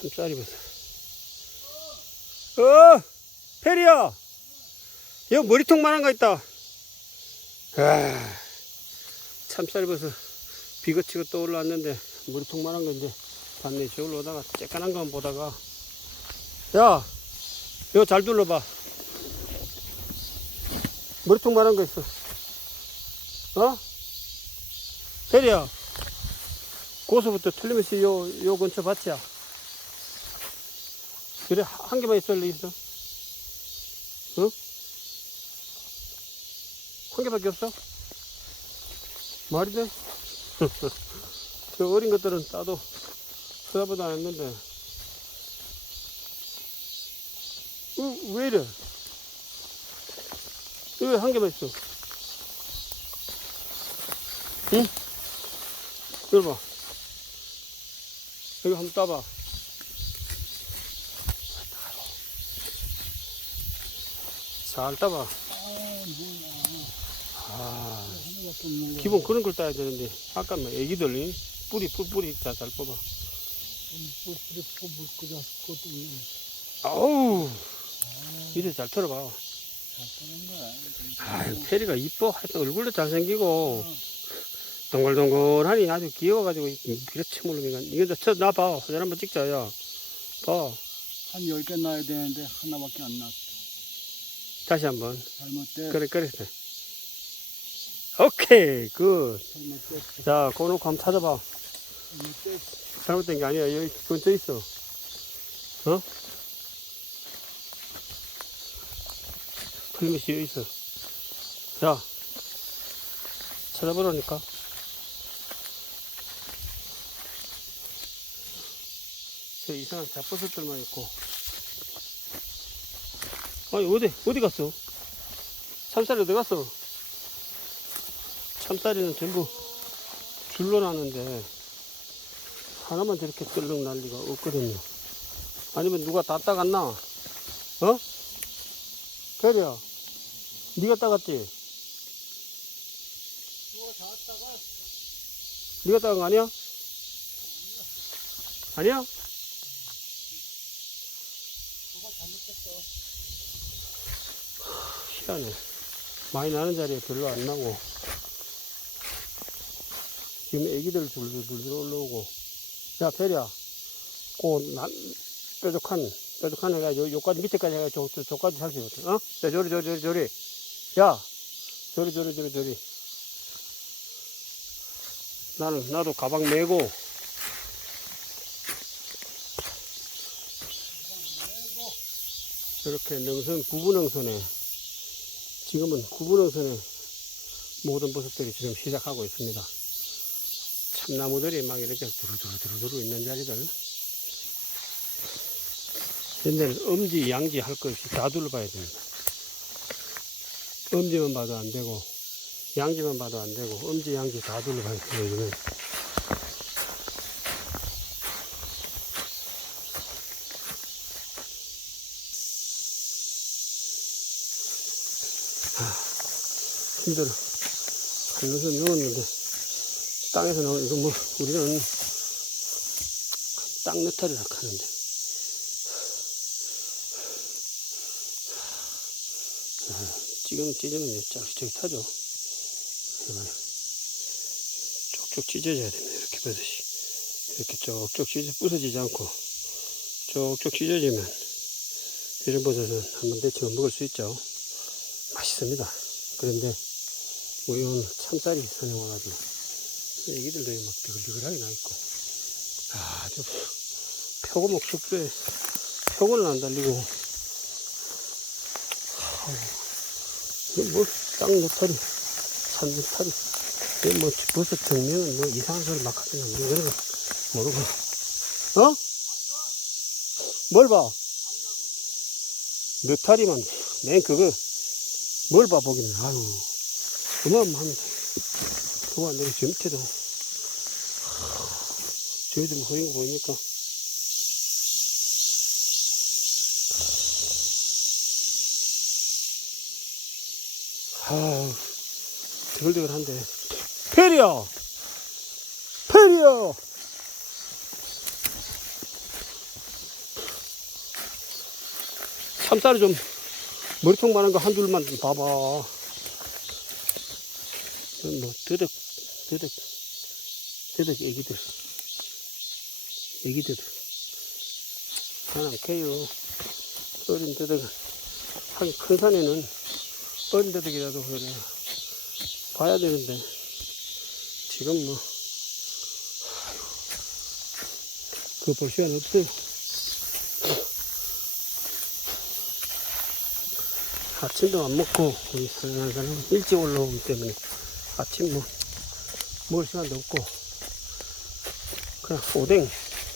참쌀이 보세요. 어, 페리야. 여기 머리통만한 거 있다. 아, 참쌀이 벌써 비거치고 또 올라왔는데 머리통만한 거 이제 봤네. 저기로 오다가 쬐깐한 거만 보다가 야, 이거 잘 둘러봐. 머리통만한 거 있어. 어? 페리야. 고수부터 틀림없이 요, 요 근처 밭이야. 그래, 한 개만 있을래, 있어? 응? 한 개밖에 없어? 말이 돼? 저 어린 것들은 따도 쳐다보도 안 했는데. 응, 왜 이래? 왜 한 개만 있어? 응? 이리 봐. 여기 한번 따봐. 잘 따봐. 아. 기본 그런 걸 따야 되는데, 아까 뭐 애기들, 뿌리, 뿌리, 뿌리 잘, 잘 뽑아. 뿌리. 아우, 이래 잘 털어봐. 아유, 페리가 이뻐. 하여튼 얼굴도 잘생기고, 동글동글하니 아주 귀여워가지고, 그렇지, 모르니까. 이거 저, 나 봐. 사진 한번 찍자, 야. 봐. 한 10개 나야 되는데 하나밖에 안 났어. 다시 한번. 그래, 그래. 오케이, 굿. 잘못돼. 자, 그거 놓고 한번 찾아봐. 잘못돼. 잘못된 게 아니야. 여기 근처에 있어. 어? 틀림없이 여기 있어. 자, 찾아보라니까. 저 이상한 잡버섯들만 있고. 아니, 어디, 어디 갔어? 참쌀이 어디 갔어? 참쌀이는 전부 줄로 나는데, 하나만 저렇게 썰렁 날 리가 없거든요. 아니면 누가 다 따갔나? 어? 별이야. 네가 따갔지? 네가 따간 거 아니야? 아니야? 희한해. 많이 나는 자리에 별로 안 나고. 지금 애기들 둘둘둘 올라오고. 야, 페리야. 그, 난, 뾰족한, 뾰족한 애가 요, 요까지, 밑에까지 해가 저, 저, 저까지 살수 있거든. 어? 야, 저리, 저리, 저리, 저리. 야! 저리, 저리, 저리, 저리. 나는, 나도 가방 메고. 이렇게 능선, 구분능선에, 지금은 구분능선에 모든 버섯들이 지금 시작하고 있습니다. 참나무들이 막 이렇게 두루두루두루 있는 자리들. 옛날에 엄지, 양지 할 것 없이 다 둘러봐야 됩니다. 엄지만 봐도 안 되고, 양지만 봐도 안 되고, 엄지, 양지 다 둘러봐야 돼요, 요즘엔. 아, 힘들어. 한눈선 누웠는데, 땅에서 나오는, 이거 뭐, 우리는 땅 느타리라 하는데. 지금 찢으면 쫄깃쫄깃하죠. 이거는 쪽쪽 찢어져야 됩니다. 이렇게 버섯이. 이렇게 쪽쪽 찢어, 부서지지 않고 쪽쪽 찢어지면 이런 버섯은 한번 데치면 먹을 수 있죠. 맛있습니다. 그런데 오늘 참쌀이 사용와가지고 애기들도 막 드글드글하게 나있고 아, 저 표고목 숙소에 표고는 안 달리고 뭐, 땅 느타리, 산 느타리, 뭐, 버섯 정면은 뭐, 이상한 소리 막 하잖아. 우리 그런 거 모르고. 어? 뭘 봐? 느타리만, 맨 그거, 뭘 봐, 보기는. 아유, 어마어마합니다. 그거 안 되고, 저 밑에도. 저희도 뭐 허린 거 보이니까. 아, 드글드글한데. 페리야! 페리야! 참쌀이 좀 머리통 많은 거한 줄만 좀 봐봐. 뭐 드득 드득 드득 애기들 애기들 하나 캐요. 어린 드득은 하긴 큰 산에는 어린 드득이라도 그래 봐야 되는데 지금 뭐 그거 볼 시간 없어요. 아침도 안 먹고 우리 사는 사람은 일찍 올라오기 때문에 아침 뭐 먹을 시간도 없고. 그냥 오뎅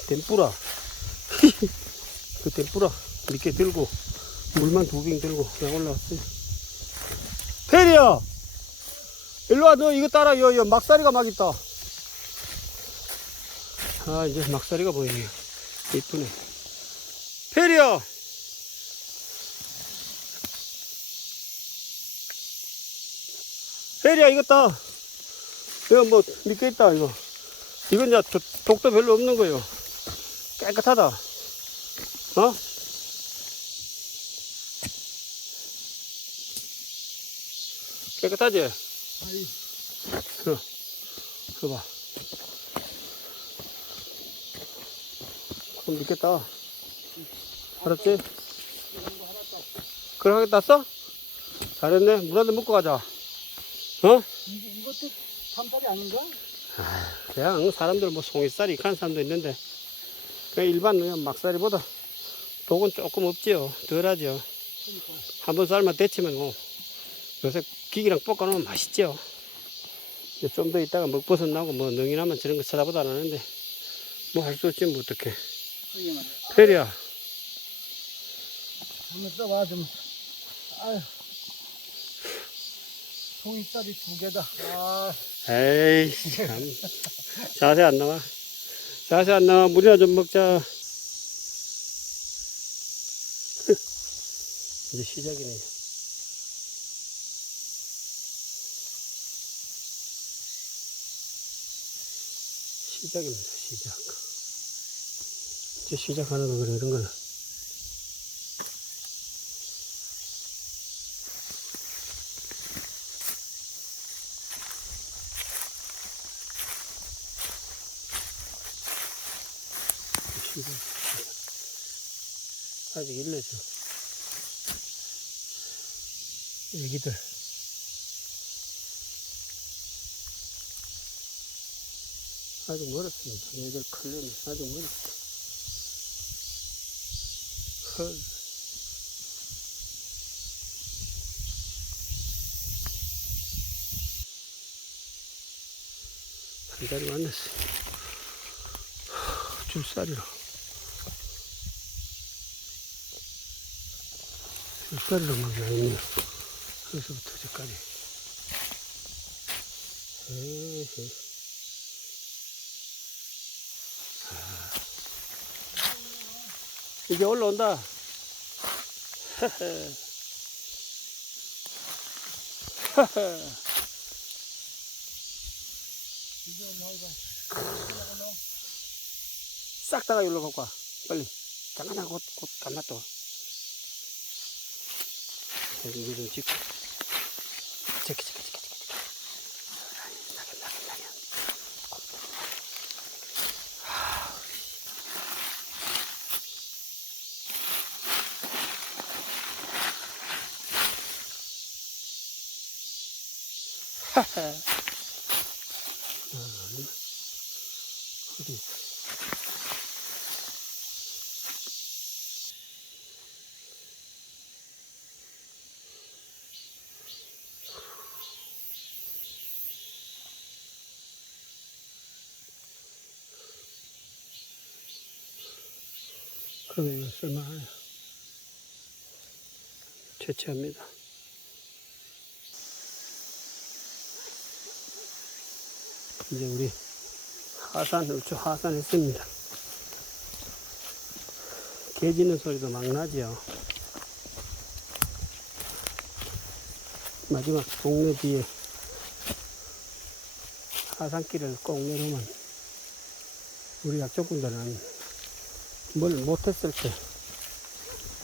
덴뿌라. 그 덴뿌라 이렇게 들고 물만 두 병 들고 그냥 올라왔어요. 페리야! 일로와 너 이거 따라 여, 여 막사리가 막 있다. 아 이제 막사리가 보이네요 이쁘네. 페리야 페리야 이거 따 이거 뭐 밑에 있다 이거 이건 이제 도- 독도 별로 없는 거요 깨끗하다 어? 깨끗하지? 아이, 그, 그 봐. 그럼 믿겠다. 알았지? 그래 하게 땄어? 잘했네. 물 한 잔 먹고 가자. 어? 이, 이것도 참쌀이 아닌가? 그냥 사람들 뭐 송이살이 익한 사람도 있는데 그냥 일반 그냥 막살이보다 독은 조금 없지요. 덜하죠. 그러니까. 한번 삶아 데치면 뭐 요새 기기랑 볶아놓으면 맛있죠. 좀더 있다가 먹버섯 나고 뭐 능이 나면 저런 거 쳐다보도 안 하는데 뭐 할 수 없지 뭐 어떡해. 페리야 좀 이따 와 좀. 아유. 송이살이 두 개다. 아, 에이 참 자세 안 나와. 자세 안 나와. 물이나 좀 먹자. 이제 시작이네. 시작입니다. 시작. 이제 시작하는 거 그래 이런 거는. 시작. 아직 일러죠. 애기들. 아직 멀었습니다. 얘들 클려면 아직 멀었어. 헐. 한 자리 만났어. 줄살이로. 줄살이로 막 나있네요. 여기서부터 저까지. 에헤. 올라온다. 헤헤. 이제 올라오자. 싹 다가 갖고 와. 빨리. 잠깐만, 곧, 곧, 감아 또. 이거 좀 찍고. 찍기, 찍기, 찍기, 찍기. 찍기. 나게, 나게. 하하. 그러면 쓸만하네. 채취합니다. 이제 우리 하산, 우측 하산 했습니다. 개 짖는 소리도 막 나지요. 마지막 동네 뒤에 하산길을 꼭 내려오면 우리 약초꾼들은 뭘 못했을 때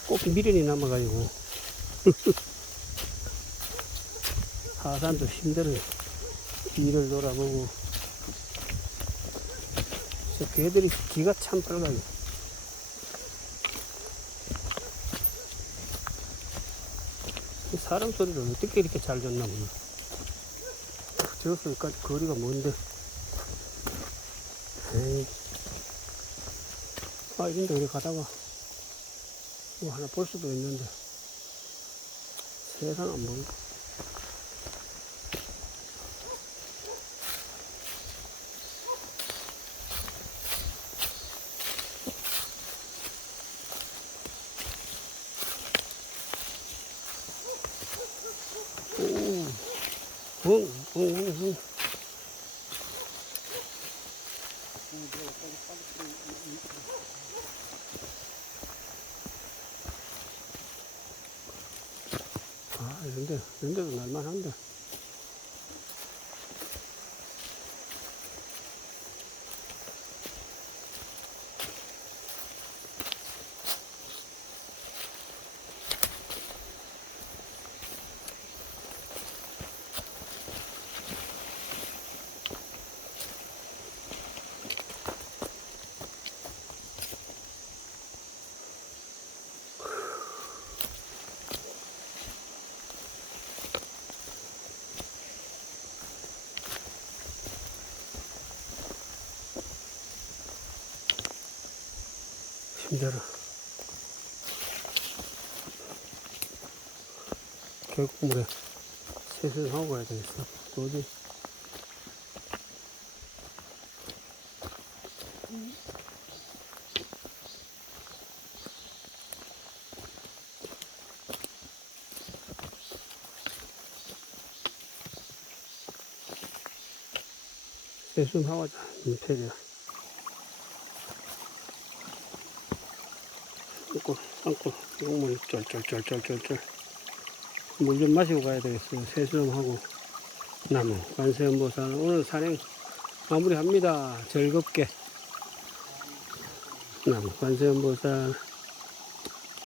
꼭 미련이 남아가지고. 하산도 힘들어요. 뒤를 돌아보고. 저 개들이 기가 참 빨라요. 이 사람 소리를 어떻게 이렇게 잘 듣나 몰라 저 소리까지 거리가 뭔데. 에이 아 이런데 우리 가다가 뭐 하나 볼 수도 있는데 세상 안 보이고 오, 응, 응, 응, 응. 아, 이런데, 이런데도 날만한데. 힘들어. 결국 물에 세수를 하고 가야 되겠어. 도저히. 세수 하고 가자. 민폐리야. 안고, 안고, 용물 쫄쫄쫄쫄쫄쫄. 물 좀 마시고 가야 되겠어요. 세수 좀 하고. 나무, 관세음보살. 오늘 산행 마무리합니다. 즐겁게. 나무, 관세음보살.